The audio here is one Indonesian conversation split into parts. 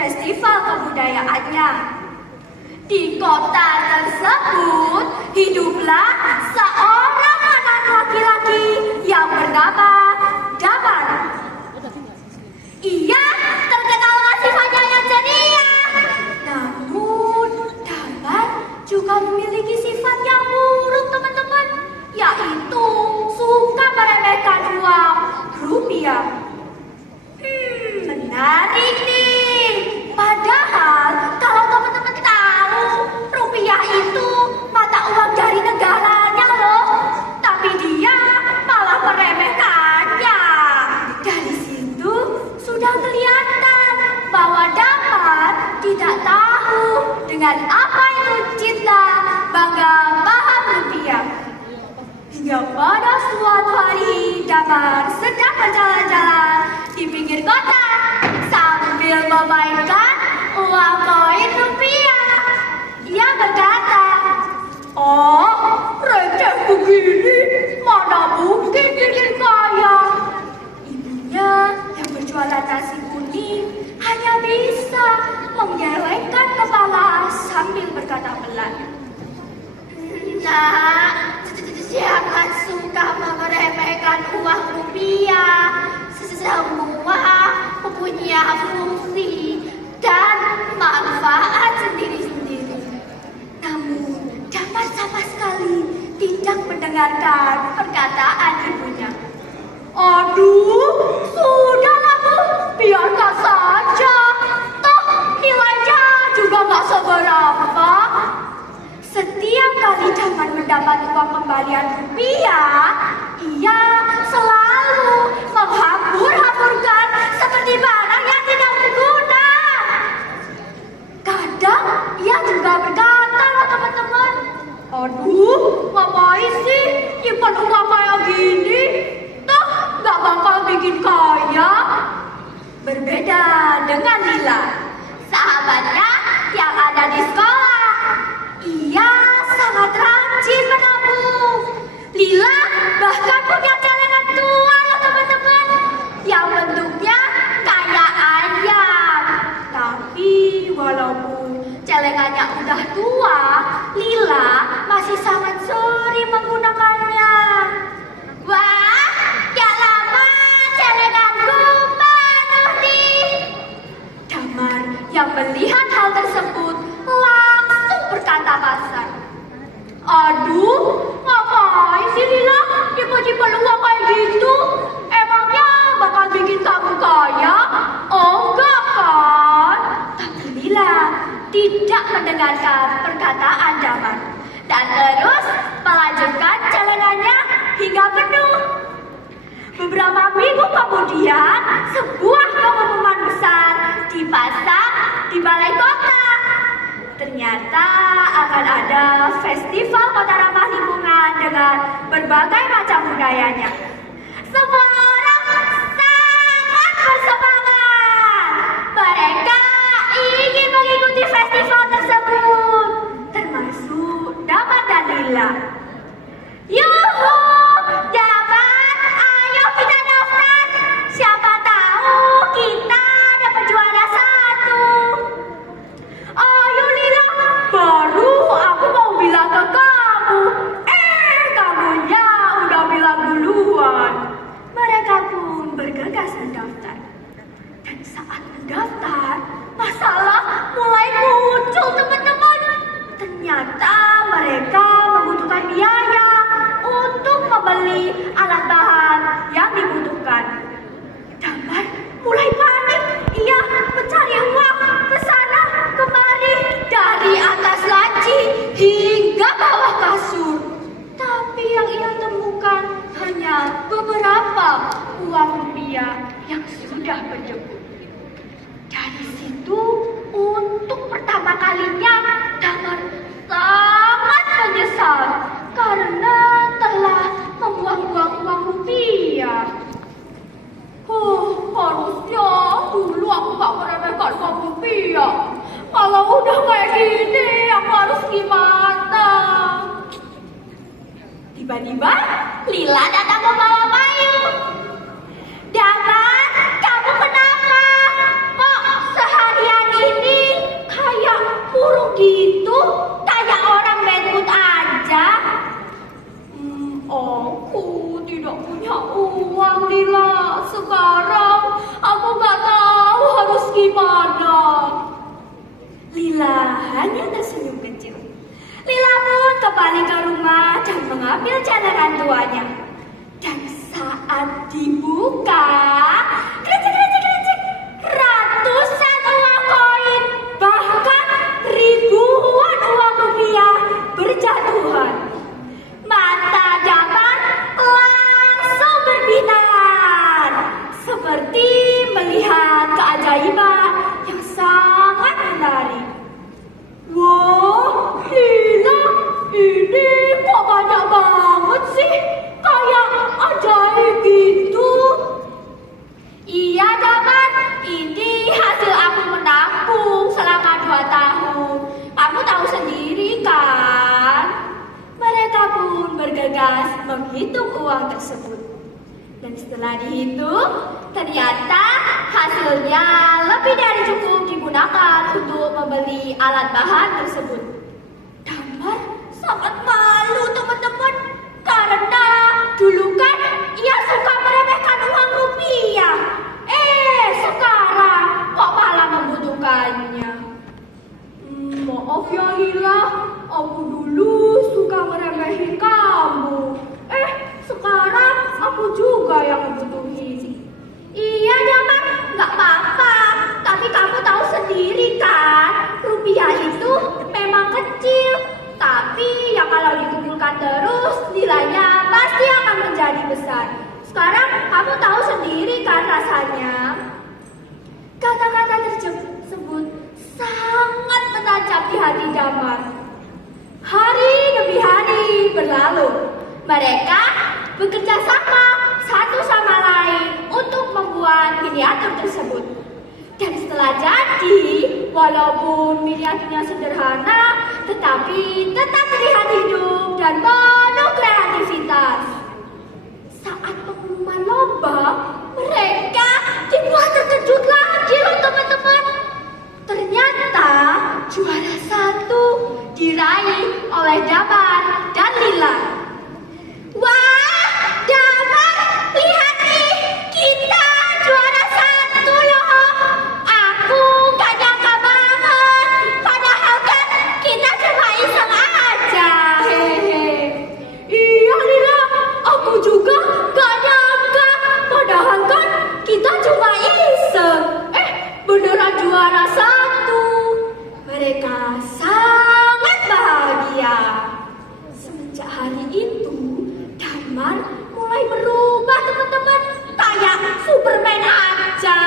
festival kebudayaannya. Di kota tersebut hiduplah seorang anak laki-laki yang bernama Damar. Ia terkenal sifatnya yang ceria. Namun Damar juga memiliki sifat yang buruk, teman-teman, yaitu suka meremehkan uang rupiah. Menarik nih. Padahal kalau teman-teman tahu rupiah itu mata uang dari negaranya loh, tapi dia malah meremehkannya. Dari situ sudah kelihatan bahwa Damar tidak tahu dengan apa itu cinta, bangga, paham rupiah. Hingga pada suatu hari Damar sedang berjalan-jalan di pinggir kota sambil memainkan uang koin rupiah. Ia berkata, "Oh, receh begini, mana mungkin bikin kaya." Ibunya yang berjualan nasi kuning hanya bisa menggelengkan kepala sambil berkata pelan, "Nak, jangan suka meremehkan uang rupiah. Semua punya fungsi dan manfaat sendiri-sendiri." Namun Damar sama sekali tidak mendengarkan perkataan ibunya. "Aduh, sudahlah Bu, biarkan saja. Toh nilainya juga gak seberapa." Setiap kali Damar mendapat uang kembalian rupiah, ia selalu menghambur-hamburkan seperti barang yang tidak berguna. Kadang ia juga berkata loh teman-teman, "Aduh, ngapain sih nyimpan uang kayak gini? Toh gak bakal bikin kaya." Berbeda dengan Lila, sahabatnya yang ada di sekolah. Ia sangat rajin menabung. Lila bahkan punya celengan tua loh teman-teman, yang bentuknya kayak ayam. Tapi walaupun celengannya udah tua, Lila masih sangat sering menggunakannya. "Wah, gak lama celenganku penuh nih." Damar yang melihat hal tersebut langsung berkata kasar, "Aduh, ngapain sih Lila nyimpen uang kayak gitu? Emangnya bakal bikin kamu kaya? Oh enggak kan?" Tapi Lila tidak mendengarkan perkataan Damar dan terus melanjutkan celengannya hingga penuh. Beberapa minggu kemudian, sebuah pengumuman besar dipasang di balai kota. Ternyata akan ada festival kota ramah lingkungan dengan berbagai macam budayanya. Semua orang sangat bersemangat. Mereka ingin mengikuti festival tersebut, termasuk Damar dan Lila. "Yuhu, Damar, ayo kita daftar. Siapa tahu kita dapat juara satu." "Ayo Lila, baru aku mau bilang ke kamu. Kamunya udah bilang duluan." Mereka pun bergegas mendaftar. Dan saat mendaftar, masalah mulai muncul teman-teman. Ternyata mereka membutuhkan biaya untuk membeli alat bahan yang dibutuhkan. Damar mulai panik. Ia mencari uang ke sana kemari, dari atas laci hingga bawah kasur. Tapi yang ia temukan hanya beberapa uang rupiah yang sudah berdebu. Dari situ, untuk pertama kalinya Damar sangat menyesal karena telah membuang-buang uang rupiah. Harusnya dulu aku gak meremehkan uang rupiah. Kalau udah kayak gini, aku harus gimana? Tiba-tiba Lila datang membawa payung. "Damar, kamu kenapa? Kok seharian kembali ke rumah dan mengambil cadangan tuanya. Dan saat dibuka, ratusan uang koin, bahkan ribuan uang rupiah berjatuhan. Mata Damar langsung berbinar, seperti melihat keajaiban yang sangat menarik. Wah, gila, ini kok banyak banget sih, kayak ajaib gitu. Iya Damar, ini hasil aku menabung selama 2 tahun. Kamu tahu sendiri kan? Mereka pun bergegas menghitung uang tersebut. Dan setelah dihitung, ternyata hasilnya lebih dari cukup digunakan untuk membeli alat bahan tersebut. Damar sangat malu teman-teman, karena dulu kan ia suka meremehkan uang rupiah. Sekarang kok malah membutuhkannya. Maaf ya Lila, aku dulu suka meremehin kamu. Sekarang aku juga yang membutuhi. Iya Damar, nggak apa-apa. Tapi kamu tahu sendiri kan, rupiah itu memang kecil. Tapi ya kalau dikumpulkan terus, nilainya pasti akan menjadi besar. Sekarang kamu tahu sendiri kan rasanya. Kata-kata tersebut sangat menancap di hati Damar. Hari demi hari berlalu. Mereka bekerja sama satu sama lain untuk membuat miniatur tersebut. Dan setelah jadi, walaupun miniaturnya sederhana, tetapi tetap terlihat hidup dan penuh kreativitas. Saat pengumuman lomba, mereka dibuat terkejut lagi loh teman-teman. Ternyata juara 1 diraih oleh Damar dan Lila. Wah, Damar, lihat nih, kita juara 1 loh. Aku gak nyangka banget, padahal kan kita cuma iseng aja. Iya Lila, aku juga gak nyangka, padahal kan kita cuma iseng. Beneran juara 1. Mereka sangat bahagia. Semenjak hari itu, Damar mulai berubah teman-teman, kayak Superman aja.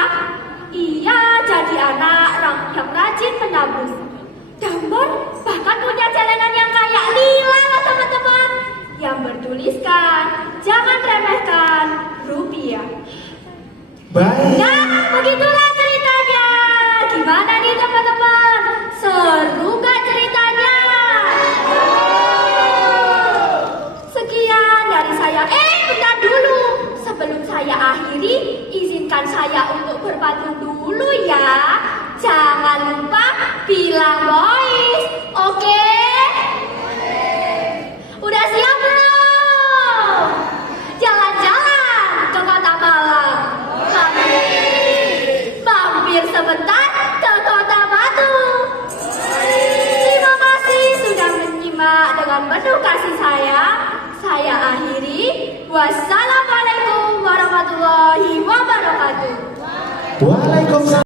Ia jadi anak yang rajin menabung. Damar bahkan punya celengan yang kayak Lila lah teman-teman, yang bertuliskan jangan remehkan rupiah. Baik. Nah, begitulah ceritanya. Gimana nih teman-teman? Seru gak ceritanya? Sekian dari saya. Bentar dulu. Sebelum saya akhiri, izinkan saya untuk berpantun dulu ya. Jangan lupa bilang boys. Oke? Udah siap belum? Jalan-jalan ke Kota Malang. Mampir sebentar ke Kota Batu. Terima kasih sudah menyimak dengan penuh kasih sayang. Saya akhiri. Wassalamualaikum warahmatullahi wabarakatuh. Waalaikumsalam.